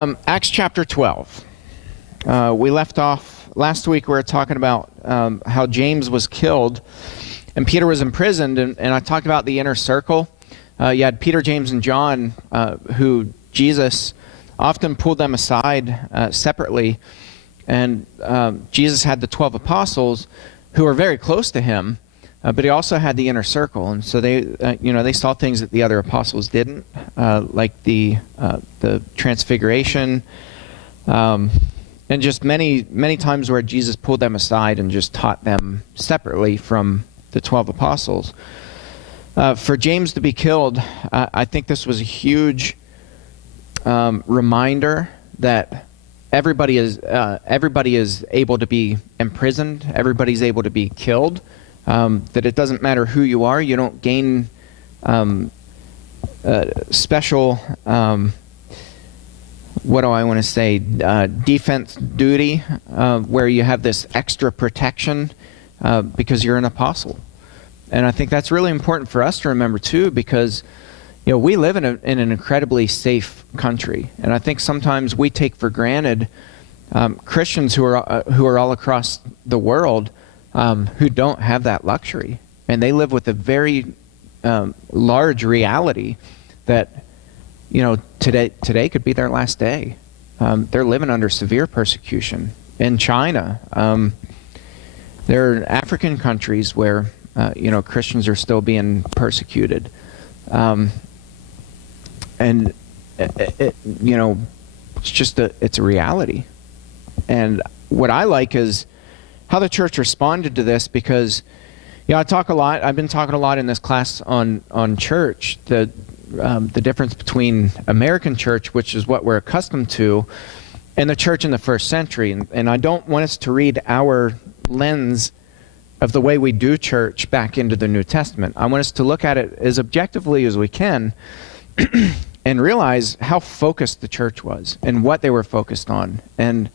Acts chapter 12. We left off last week. We were talking about how James was killed and Peter was imprisoned, and I talked about the inner circle. You had Peter, James, and John, who Jesus often pulled them aside separately, and Jesus had the 12 apostles who were very close to him, but he also had the inner circle, and so they saw things that the other apostles didn't, like the transfiguration, and just many times where Jesus pulled them aside and just taught them separately from the 12 apostles. For James to be killed, I think this was a huge reminder that everybody is able to be imprisoned, everybody's able to be killed. That it doesn't matter who you are, you don't gain special, defense duty, where you have this extra protection because you're an apostle. And I think that's really important for us to remember too, because we live in an incredibly safe country, and I think sometimes we take for granted Christians who are all across the world who don't have that luxury, and they live with a very large reality that today could be their last day. They're living under severe persecution in China. There are African countries where Christians are still being persecuted, and it's a reality. And what I like is how the church responded to this, because I've been talking a lot in this class on church, the difference between American church, which is what we're accustomed to, and the church in the first century. And I don't want us to read our lens of the way we do church back into the New Testament. I want us to look at it as objectively as we can and realize how focused the church was and what they were focused on. And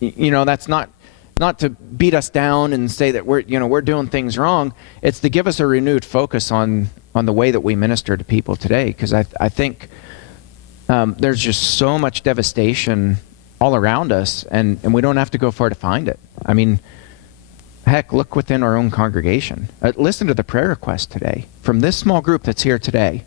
that's not to beat us down and say that we're doing things wrong. It's to give us a renewed focus on the way that we minister to people today, because I think there's just so much devastation all around us, and we don't have to go far to find it. I mean, heck, look within our own congregation. Listen to the prayer request today from this small group that's here today.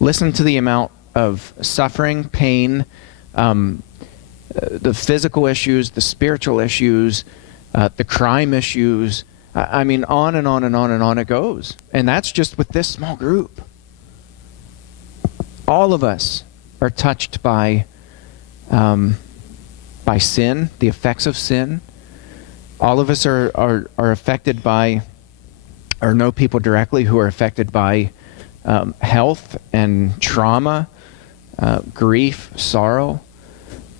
Listen to the amount of suffering, pain, the physical issues, the spiritual issues, the crime issues. I mean, on and on and on and on it goes. And that's just with this small group. All of us are touched by sin, the effects of sin. All of us are affected by, or know people directly who are affected by health and trauma, grief, sorrow.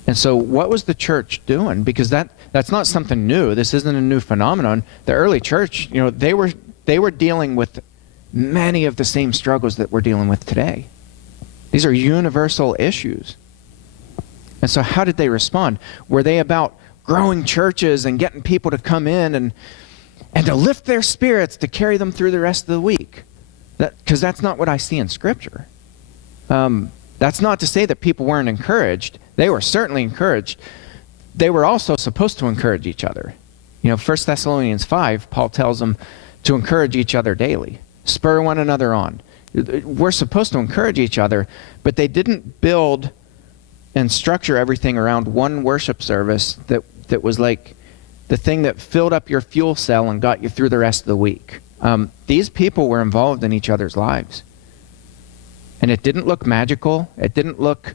And so what was the church doing? Because that's not something new. This isn't a new phenomenon. The early church, they were dealing with many of the same struggles that we're dealing with today. These are universal issues. And so how did they respond? Were they about growing churches and getting people to come in and to lift their spirits to carry them through the rest of the week? Because that's not what I see in Scripture. That's not to say that people weren't encouraged. They were certainly encouraged. They were also supposed to encourage each other. 1 Thessalonians 5, Paul tells them to encourage each other daily. Spur one another on. We're supposed to encourage each other, but they didn't build and structure everything around one worship service that was like the thing that filled up your fuel cell and got you through the rest of the week. These people were involved in each other's lives. And it didn't look magical. It didn't look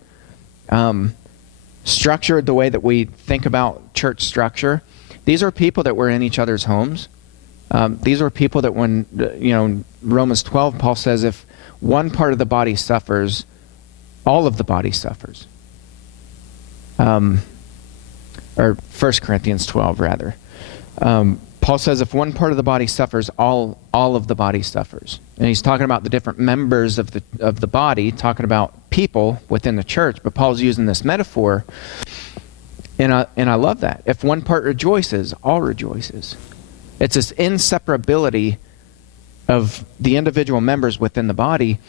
structured the way that we think about church structure. These are people that were in each other's homes. These are people that when, Romans 12, Paul says, if one part of the body suffers, all of the body suffers. Or 1 Corinthians 12, rather. Paul says if one part of the body suffers, all of the body suffers. And he's talking about the different members of the body, talking about people within the church, but Paul's using this metaphor, and I love that. If one part rejoices, all rejoices. It's this inseparability of the individual members within the body.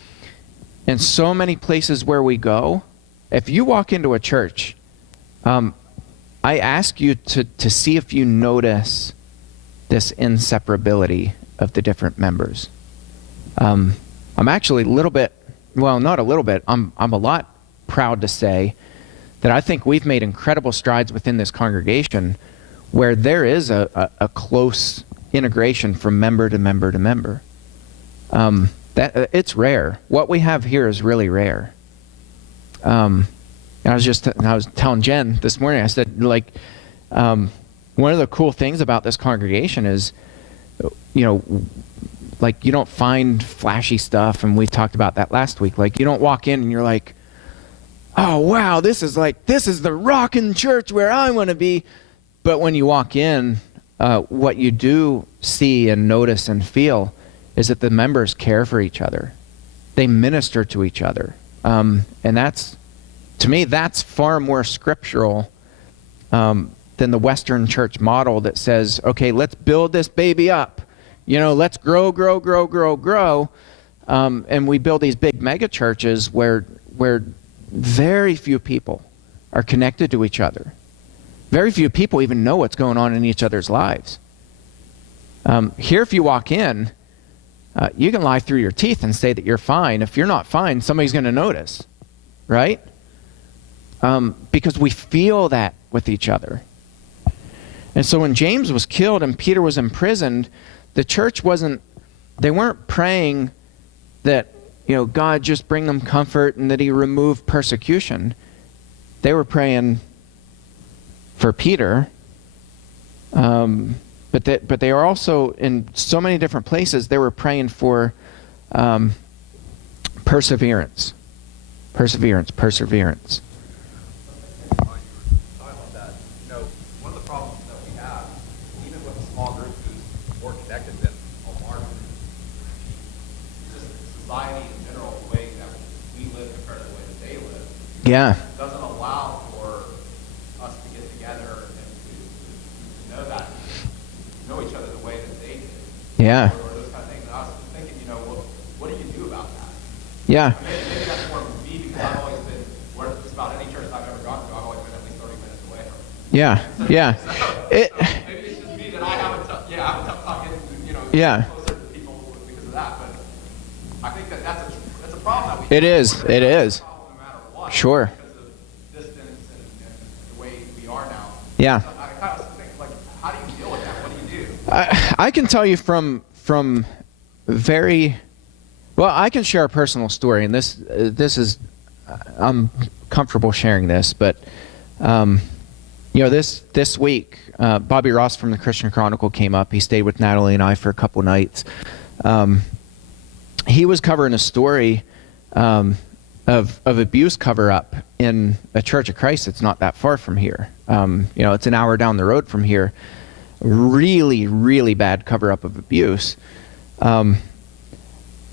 And so many places where we go, If you walk into a church, I ask you to see if you notice this inseparability of the different members. I'm actually a little bit, well, not a little bit, I'm a lot proud to say that I think we've made incredible strides within this congregation where there is a close integration from member to member to member. It's rare. What we have here is really rare. I was telling Jen this morning, I said, like, one of the cool things about this congregation is, like, you don't find flashy stuff, and we talked about that last week. Like, you don't walk in and you're like, oh, wow, this is the rockin' church where I want to be. But when you walk in, what you do see and notice and feel is that the members care for each other. They minister to each other. And that's, to me, that's far more scriptural than the Western church model that says, okay, let's build this baby up. Let's grow. And we build these big mega churches where very few people are connected to each other. Very few people even know what's going on in each other's lives. Here, if you walk in, you can lie through your teeth and say that you're fine. If you're not fine, somebody's going to notice, right? Because we feel that with each other. And so when James was killed and Peter was imprisoned, the church they weren't praying that, God just bring them comfort and that he remove persecution. They were praying for Peter, but they are also in so many different places. They were praying for perseverance. One of the problems that we have, even with a small group who's more connected than a large group, is just society in general, the way that we live compared to the way that they live. Yeah. Doesn't allow for us to get together and to know each other the way that they did. Yeah. Or those kind of things. And I was thinking, what do you do about that? Yeah. Maybe that's more of me because I've always been, just about any church I've ever gone to, I've always been at least 30 minutes away from it. Yeah. Yeah. Maybe it's just me that I have a tough time getting, closer to people because of that. But I think that's a problem that we It is. No matter what. Sure. Because of distance and the way we are now. Yeah. So I kind of think, like, how do you deal with that? What do you do? I can tell you from I can share a personal story, and this is, I'm comfortable sharing this, but this week, Bobby Ross from the Christian Chronicle came up. He stayed with Natalie and I for a couple nights. He was covering a story of abuse cover-up in a Church of Christ that's not that far from here. It's an hour down the road from here. Really, really bad cover-up of abuse.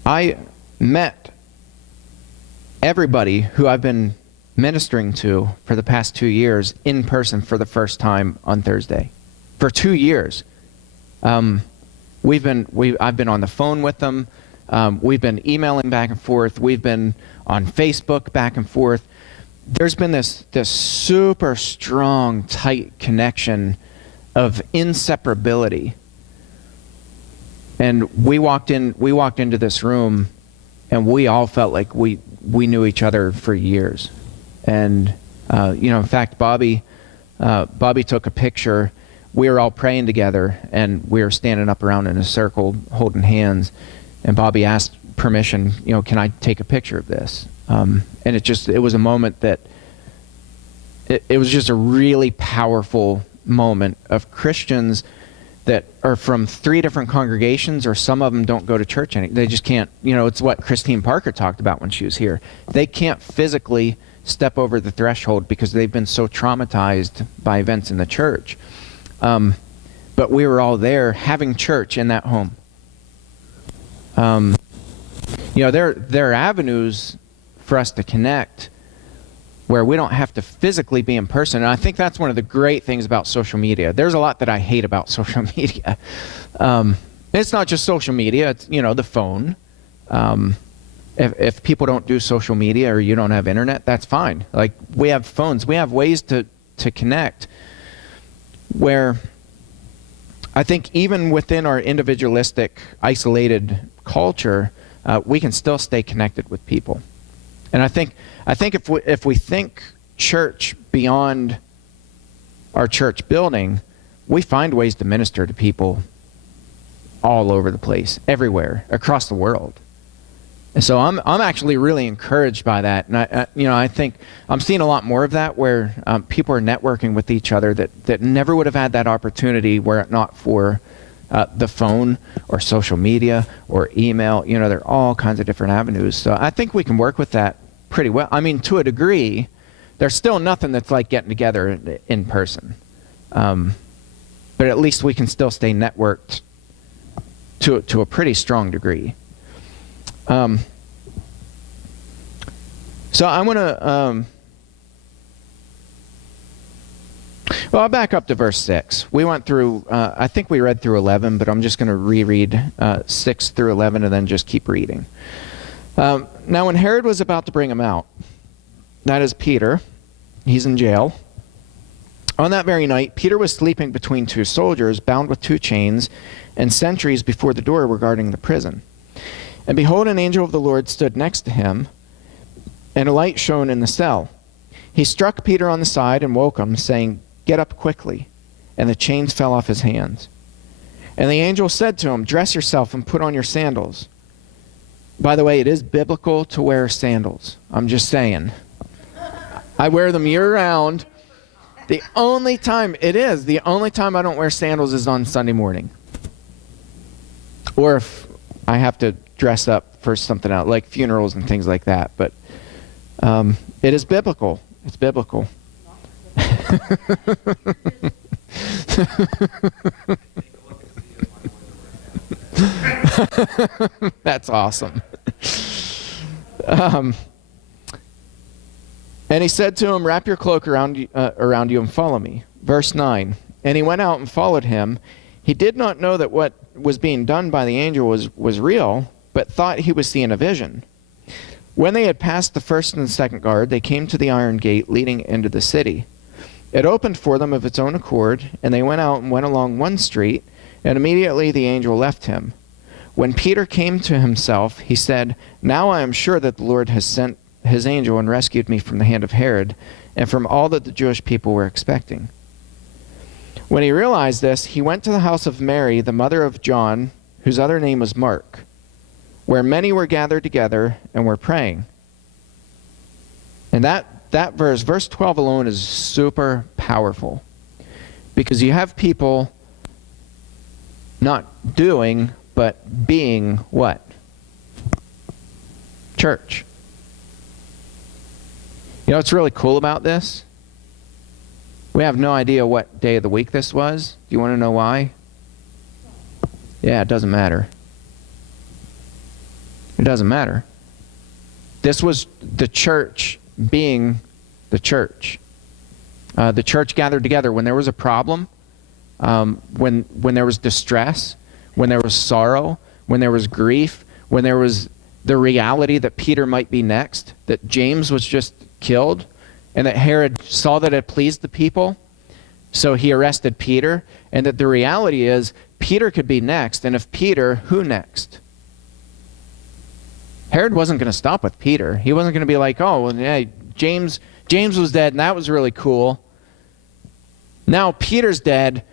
I met everybody who I've been ministering to for the past 2 years in person for the first time on Thursday. For 2 years. I've been on the phone with them. We've been emailing back and forth. We've been on Facebook back and forth. There's been this super strong, tight connection of inseparability. And we walked into this room, and we all felt like we knew each other for years. And in fact, Bobby took a picture. We were all praying together, and we were standing up around in a circle, holding hands. And Bobby asked permission, can I take a picture of this? And it was a moment that it was just a really powerful moment of Christians that are from 3 different congregations, or some of them don't go to church anymore. They just can't, it's what Christine Parker talked about when she was here. They can't physically step over the threshold because they've been so traumatized by events in the church. But we were all there having church in that home. There are avenues for us to connect where we don't have to physically be in person. And I think that's one of the great things about social media. There's a lot that I hate about social media. It's not just social media, it's, the phone. If people don't do social media or you don't have internet, that's fine. Like, we have phones. We have ways to connect where I think even within our individualistic, isolated culture, we can still stay connected with people. And I think if we think church beyond our church building, we find ways to minister to people all over the place, everywhere, across the world. And so I'm actually really encouraged by that, and I think I'm seeing a lot more of that where people are networking with each other that never would have had that opportunity were it not for the phone or social media or email. There are all kinds of different avenues. So I think we can work with that pretty well. I mean, to a degree, there's still nothing that's like getting together in person, but at least we can still stay networked to a pretty strong degree. So I want to, I'll back up to verse 6. We went through, I think we read through 11, but I'm just going to reread 6 through 11 and then just keep reading. Now when Herod was about to bring him out, that is Peter, he's in jail. On that very night, Peter was sleeping between two soldiers, bound with two chains, and sentries before the door were guarding the prison. And behold, an angel of the Lord stood next to him, and a light shone in the cell. He struck Peter on the side and woke him, saying, "Get up quickly." And the chains fell off his hands. And the angel said to him, "Dress yourself and put on your sandals." By the way, it is biblical to wear sandals. I'm just saying. I wear them year-round. The only time I don't wear sandals is on Sunday morning. Or if I have to dress up for something else, like funerals and things like that. But it is biblical. It's biblical. That's awesome. And he said to him, "Wrap your cloak around you and follow me." Verse 9. And he went out and followed him. He did not know that what was being done by the angel was real, but thought he was seeing a vision. When they had passed the first and the second guard, they came to the iron gate leading into the city. It opened for them of its own accord, and they went out and went along one street, and immediately the angel left him. When Peter came to himself, he said, "Now I am sure that the Lord has sent his angel and rescued me from the hand of Herod and from all that the Jewish people were expecting." When he realized this, he went to the house of Mary, the mother of John, whose other name was Mark, where many were gathered together and were praying. And that verse 12 alone, is super powerful, because you have people not doing, but being what? Church. You know what's really cool about this? We have no idea what day of the week this was. Do you want to know why? Yeah, it doesn't matter. It doesn't matter. This was the church being the church. The church gathered together when there was a problem, when there was distress, when there was sorrow, when there was grief, when there was the reality that Peter might be next, that James was just killed, and that Herod saw that it pleased the people, so he arrested Peter, and that the reality is Peter could be next, and if Peter, who next? Herod wasn't going to stop with Peter. He wasn't going to be like, "Oh, well, yeah, James was dead, and that was really cool. Now Peter's dead,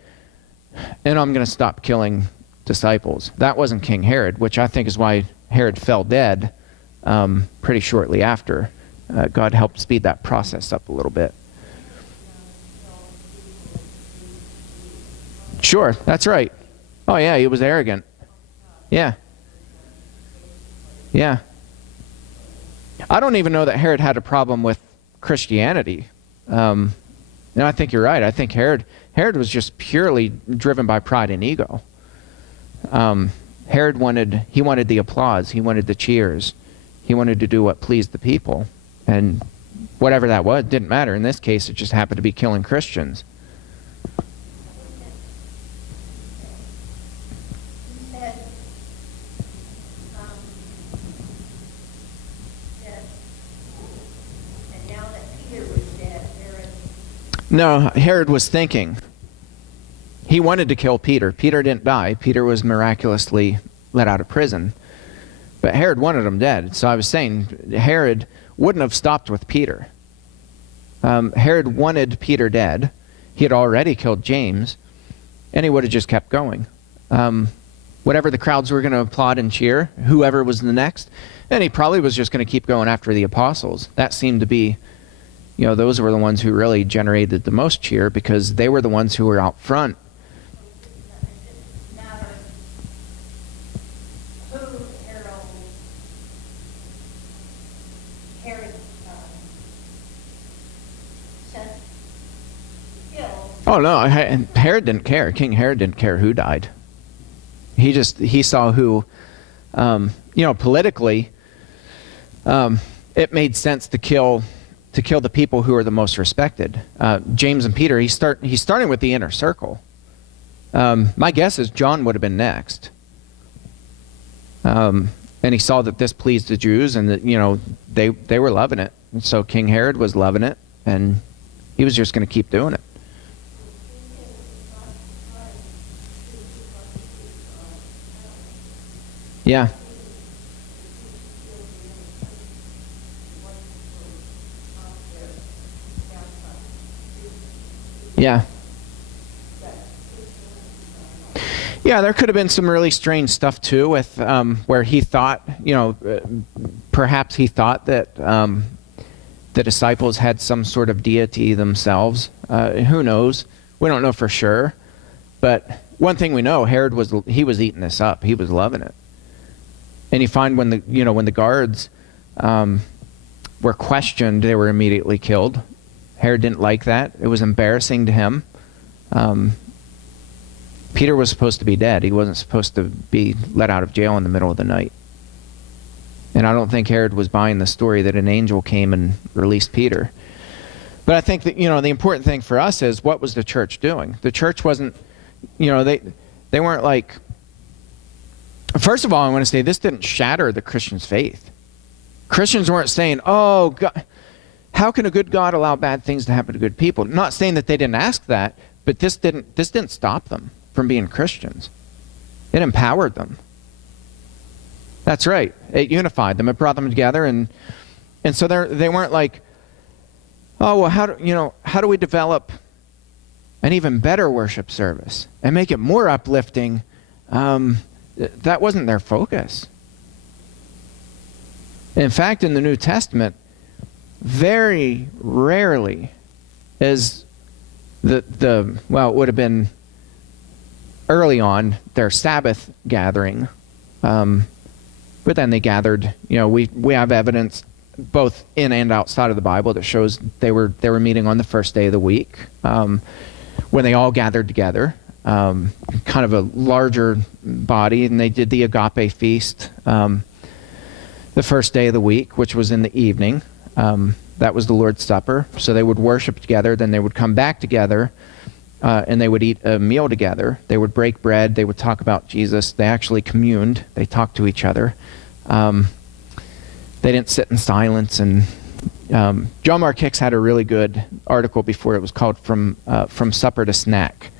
and I'm going to stop killing disciples." That wasn't King Herod, which I think is why Herod fell dead pretty shortly after. God helped speed that process up a little bit. Sure, that's right. Oh yeah, he was arrogant. Yeah. Yeah. I don't even know that Herod had a problem with Christianity. No, I think you're right. I think Herod was just purely driven by pride and ego. Herod wanted the applause. He wanted the cheers. He wanted to do what pleased the people. And whatever that was, didn't matter. In this case, it just happened to be killing Christians. No, Herod was thinking. He wanted to kill Peter. Peter didn't die. Peter was miraculously let out of prison. But Herod wanted him dead. So I was saying Herod wouldn't have stopped with Peter. Herod wanted Peter dead. He had already killed James, and he would have just kept going. Whatever the crowds were going to applaud and cheer, whoever was the next, and he probably was just going to keep going after the apostles. That seemed to be, those were the ones who really generated the most cheer because they were the ones who were out front. Oh, no, Herod didn't care. King Herod didn't care who died. He saw who, politically, it made sense to kill the people who are the most respected. James and Peter, he's starting with the inner circle. My guess is John would have been next. And he saw that this pleased the Jews and that, they were loving it. And so King Herod was loving it, and he was just going to keep doing it. Yeah. Yeah. Yeah, there could have been some really strange stuff too with where he thought, perhaps he thought that the disciples had some sort of deity themselves. Who knows? We don't know for sure. But one thing we know, Herod was eating this up. He was loving it. And you find when the guards were questioned, they were immediately killed. Herod didn't like that. It was embarrassing to him. Peter was supposed to be dead. He wasn't supposed to be let out of jail in the middle of the night. And I don't think Herod was buying the story that an angel came and released Peter. But I think that, the important thing for us is, what was the church doing? The church wasn't, they weren't like, first of all, I want to say this didn't shatter the Christians' faith. Christians weren't saying, oh, God, how can a good God allow bad things to happen to good people? I'm not saying that they didn't ask that, but this didn't stop them from being Christians. It empowered them. That's right. It unified them. It brought them together, and so they weren't like, oh, well, how do we develop an even better worship service and make it more uplifting? That wasn't their focus. In fact, in the New Testament, very rarely is it would have been early on their Sabbath gathering, but then they gathered. We have evidence both in and outside of the Bible that shows they were meeting on the first day of the week, when they all gathered together, kind of a larger body, and they did the agape feast the first day of the week, which was in the evening. That was the Lord's Supper. So they would worship together, then they would come back together, and they would eat a meal together. They would break bread. They would talk about Jesus. They actually communed. They talked to each other. They didn't sit in silence. And John Mark Hicks had a really good article before. It was called From Supper to Snack.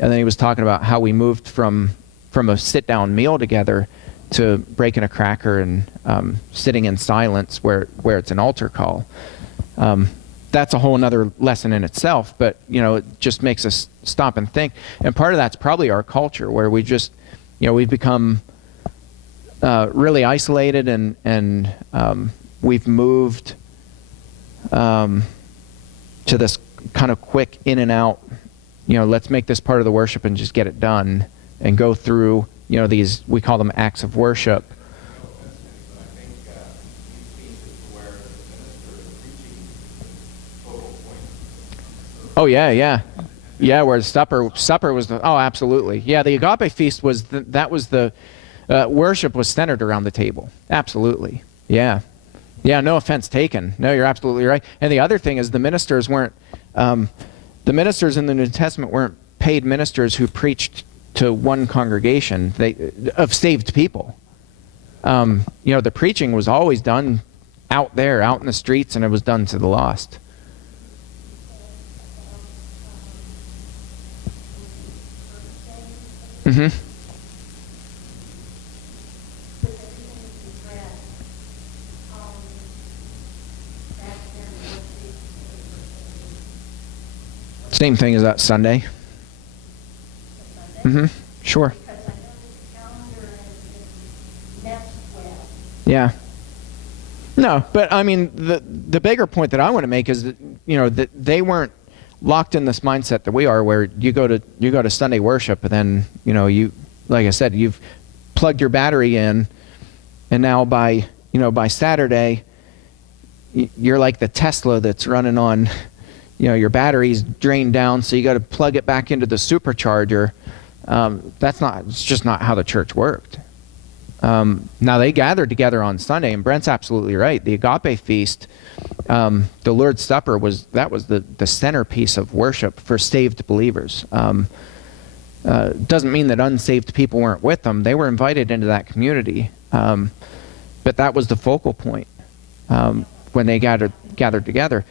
And then he was talking about how we moved from a sit-down meal together to breaking a cracker and sitting in silence where it's an altar call. That's a whole other lesson in itself, but it just makes us stop and think. And part of that's probably our culture, where we just, we've become really isolated, and we've moved to this kind of quick in and out. Let's make this part of the worship and just get it done, and go through these, we call them acts of worship. Oh yeah. Where the supper was oh, absolutely. Yeah, the agape feast was the worship was centered around the table. Absolutely. Yeah, no offense taken. No, you're absolutely right. And the other thing is, the ministers weren't, the ministers in the New Testament weren't paid ministers who preached to one congregation of saved people. The preaching was always done out there, out in the streets, and it was done to the lost. Mm-hmm. Same thing as that Sunday. Mm-hmm. Sure. Yeah. No, but I mean, the bigger point that I want to make is that, that they weren't locked in this mindset that we are, where you go to Sunday worship, and then you, like I said, you've plugged your battery in, and now by Saturday, you're like the Tesla that's running on, your battery's drained down, so you got to plug it back into the supercharger. It's just not how the church worked. Now they gathered together on Sunday, and Brent's absolutely right. The Agape Feast, the Lord's Supper was the centerpiece of worship for saved believers. Doesn't mean that unsaved people weren't with them. They were invited into that community, but that was the focal point when they gathered together.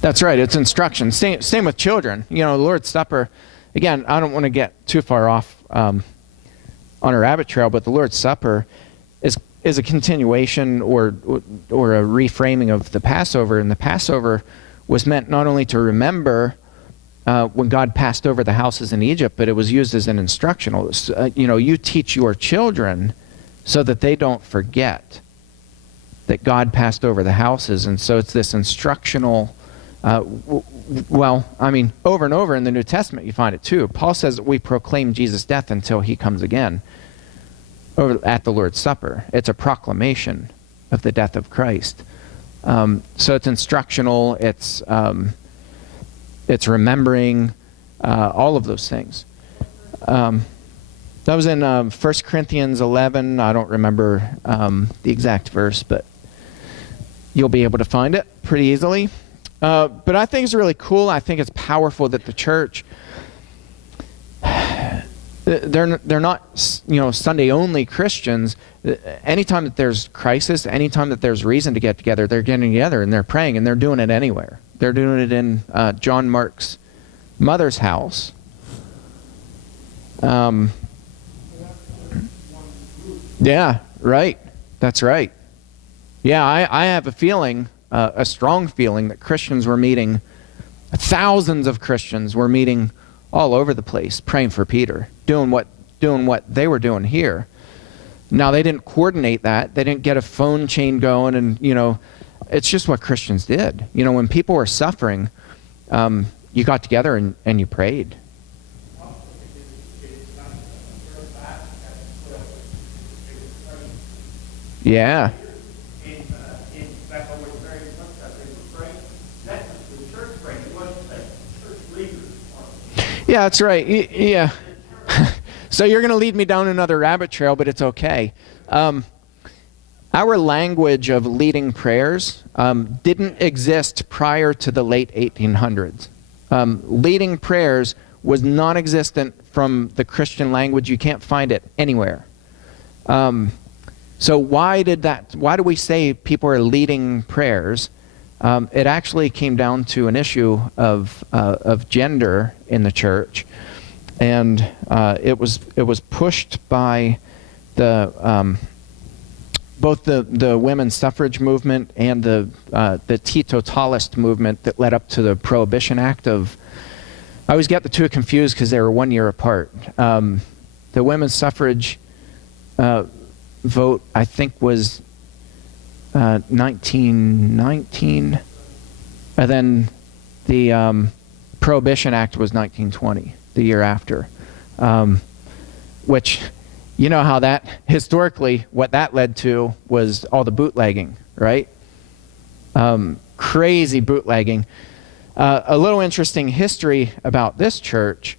That's right. It's instruction. Same with children. The Lord's Supper. Again, I don't want to get too far off on a rabbit trail, but the Lord's Supper is a continuation or a reframing of the Passover, and the Passover was meant not only to remember when God passed over the houses in Egypt, but it was used as an instructional. You teach your children so that they don't forget that God passed over the houses, and so it's this instructional. Over and over in the New Testament you find it too. Paul says that we proclaim Jesus' death until he comes again at the Lord's Supper. It's a proclamation of the death of Christ. So it's instructional, it's remembering, all of those things. That was in 1 Corinthians 11. I don't remember the exact verse, but you'll be able to find it pretty easily. But I think it's really cool. I think it's powerful that the church, they're not Sunday only Christians. Anytime that there's crisis, anytime that there's reason to get together, they're getting together and they're praying, and they're doing it anywhere. They're doing it in John Mark's mother's house. Yeah, right. That's right. Yeah, I have a feeling. A strong feeling that Christians were meeting, thousands of Christians were meeting all over the place, praying for Peter, doing what they were doing here. Now, they didn't coordinate that. They didn't get a phone chain going, and it's just what Christians did. When people were suffering, you got together and you prayed. Yeah. Yeah, that's right. Yeah. So you're going to lead me down another rabbit trail, but it's okay. Our language of leading prayers didn't exist prior to the late 1800s. Leading prayers was non-existent from the Christian language. You can't find it anywhere. So why do we say people are leading prayers? It actually came down to an issue of gender in the church, and it was pushed by both the women's suffrage movement and the teetotalist movement that led up to the Prohibition Act of. I always get the two confused because they were 1 year apart. The women's suffrage vote, I think, was 1919, and then the Prohibition Act was 1920, the year after, which, how that, historically, what that led to was all the bootlegging, right? Crazy bootlegging. A little interesting history about this church.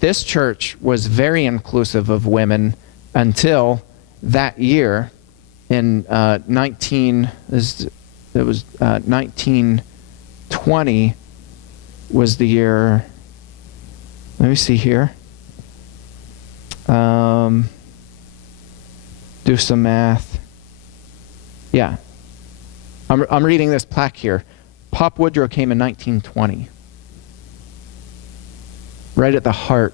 This church was very inclusive of women until that year. In 1920 was the year. Let me see here. Do some math. Yeah, I'm reading this plaque here. Pop Woodrow came in 1920. Right at the heart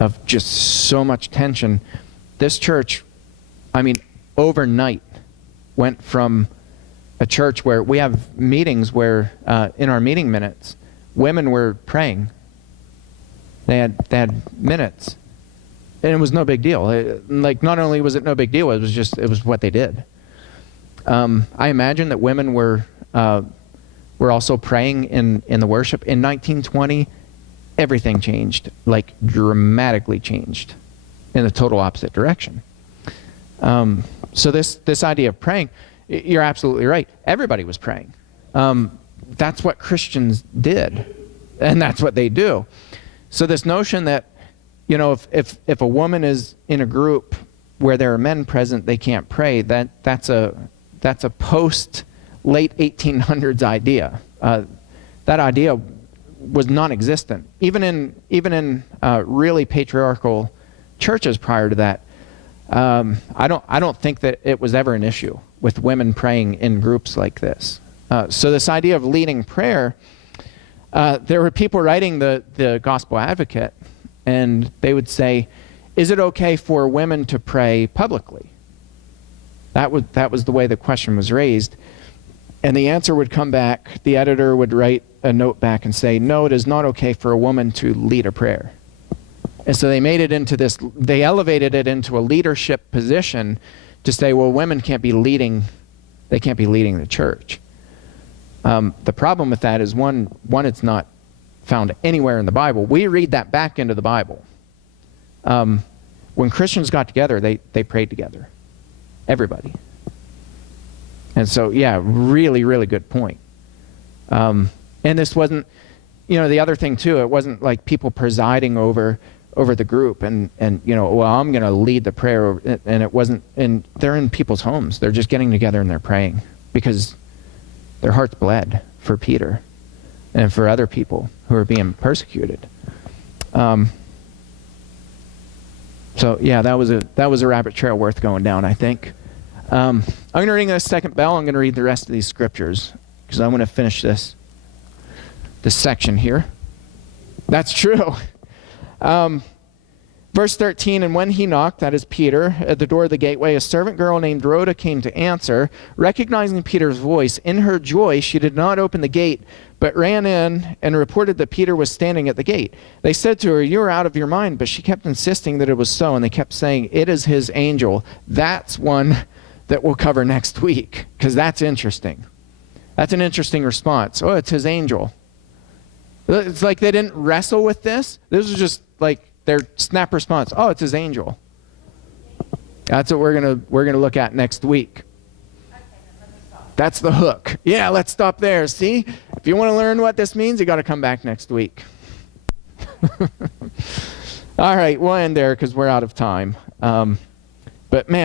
of just so much tension. This church, overnight went from a church where we have meetings where, in our meeting minutes, women were praying. They had minutes. And it was no big deal. Not only was it no big deal, it was what they did. I imagine that women were also praying in the worship. In 1920, everything changed, dramatically changed in the total opposite direction. So this idea of praying, you're absolutely right. Everybody was praying. That's what Christians did, and that's what they do. So this notion that, if a woman is in a group where there are men present, they can't pray, that's a post late 1800s idea. That idea was non-existent. Even in really patriarchal churches prior to that, I don't think that it was ever an issue with women praying in groups like this. So this idea of leading prayer, there were people writing the Gospel Advocate, and they would say, is it okay for women to pray publicly? That was the way the question was raised. And the answer would come back, the editor would write a note back and say, no, it is not okay for a woman to lead a prayer. And so they made it into they elevated it into a leadership position to say, well, women can't be leading the church. The problem with that is, one, it's not found anywhere in the Bible. We read that back into the Bible. When Christians got together, they prayed together. Everybody. And so, yeah, really, really good point. And this wasn't, the other thing too, it wasn't like people presiding over the group and well, I'm going to lead the prayer, and it wasn't, and they're in people's homes. They're just getting together and they're praying because their hearts bled for Peter and for other people who are being persecuted. So yeah, that was a rabbit trail worth going down, I think. I'm going to ring the second bell. I'm going to read the rest of these scriptures because I want to finish this section here. That's true. Verse 13, and when he knocked, that is Peter, at the door of the gateway, a servant girl named Rhoda came to answer. Recognizing Peter's voice, in her joy, she did not open the gate, but ran in and reported that Peter was standing at the gate. They said to her, you are out of your mind, but she kept insisting that it was so, and they kept saying, it is his angel. That's one that we'll cover next week, because that's interesting. That's an interesting response. Oh, it's his angel. It's like they didn't wrestle with this. This was just like their snap response. Oh, it's his angel. That's what we're gonna look at next week. That's the hook. Yeah, let's stop there. See, if you want to learn what this means, you got to come back next week. All right, we'll end there because we're out of time. But man.